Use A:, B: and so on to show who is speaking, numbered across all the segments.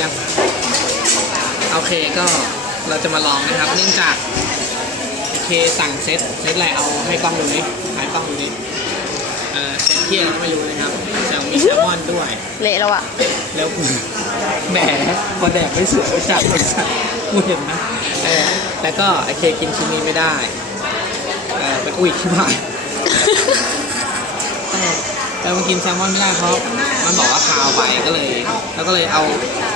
A: ยังโอเคก็เราจะมาลองนะครับ เนื่องจากโอเคสั่งเซตเซตอะไรเอาให้กล้องดูนี่ให้กล้องดูนี่เออเซตเที่ยงก็ไม่รู้นะครับแต่มีแซลมอนด้วย
B: เละแล้วอะ
A: แล้วกูแหมพอแดกไม่สวยจัดเลยสัตว์กูเห็นนะเออแต่ก็ไอเคกินชิ้นนี้ไม่ได้เออไปอุ้ยที่บ้านเออแต่มันกินแซลมอนไม่ได้เพราะมันบอกว่าคาวไปก็เลย แล้วก็เลยเอา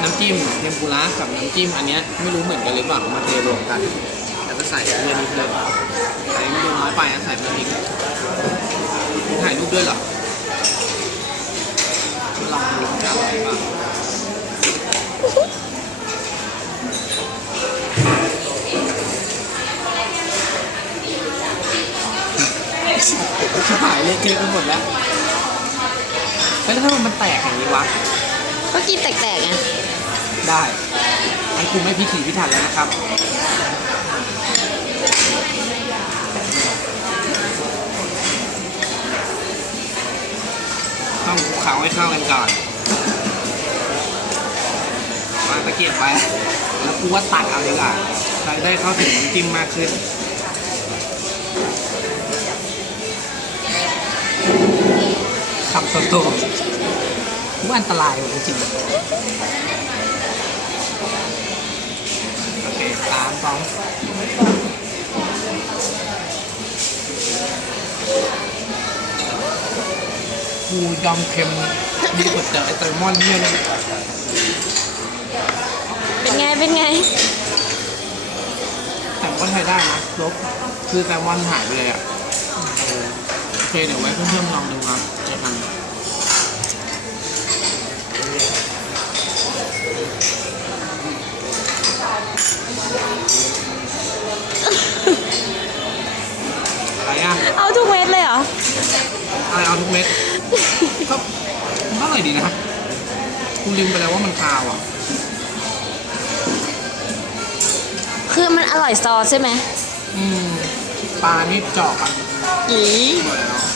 A: น้ำจิ้มเทมปุระกับน้ำจิ้มอันเนี้ยไม่รู้เหมือนกันหรือเปล่ามาเทรวมกัน แล้วก็ใส่เพื่อนิดเลยใส่ไม่ดูน้อยไปนะใส่เพิ่มอีกถ่ายรูปด้วยเหรอลองดูจะอร่อยเปล่าชิบหายเละเทะไปหมดแล้ว แล้วถ้ามันแตกอย่างนี้วะ
B: ก็กินแตกๆไง
A: ได้มันคือไม่พิถีพิถันแล้วนะครับ ต้องคลุกเคล้าให้เข้ากันก่อนวางตะเกียบไปแล้วกูว่าตักเอาดีกว่าเราจะได้เข้าถึงน้ำจิ้มมากขึ้น คำโตๆว่าอันตรายว่ะจริงๆโอเคสามสองกูยอมเค็มดีกว่าเจอไอแซลมอนเนี่ยเลย
B: เป็นไง เป็นไง
A: แต่ก็ใช้ได้นะลบคือแซลมอนหายไปเลยอะเออโอเคเดี๋ยวไว้เพื่อนๆลองดูครับเจอกัน อะไรเอาทุกเม็ดก็มันก็อร่อยดีนะกูลืมไปแล้วว่ามันคาวอะ
B: คือมันอร่อยซอสใช่ไหม
A: อืมปลานี่เจาะกัน
B: อี
A: หมดแล้ว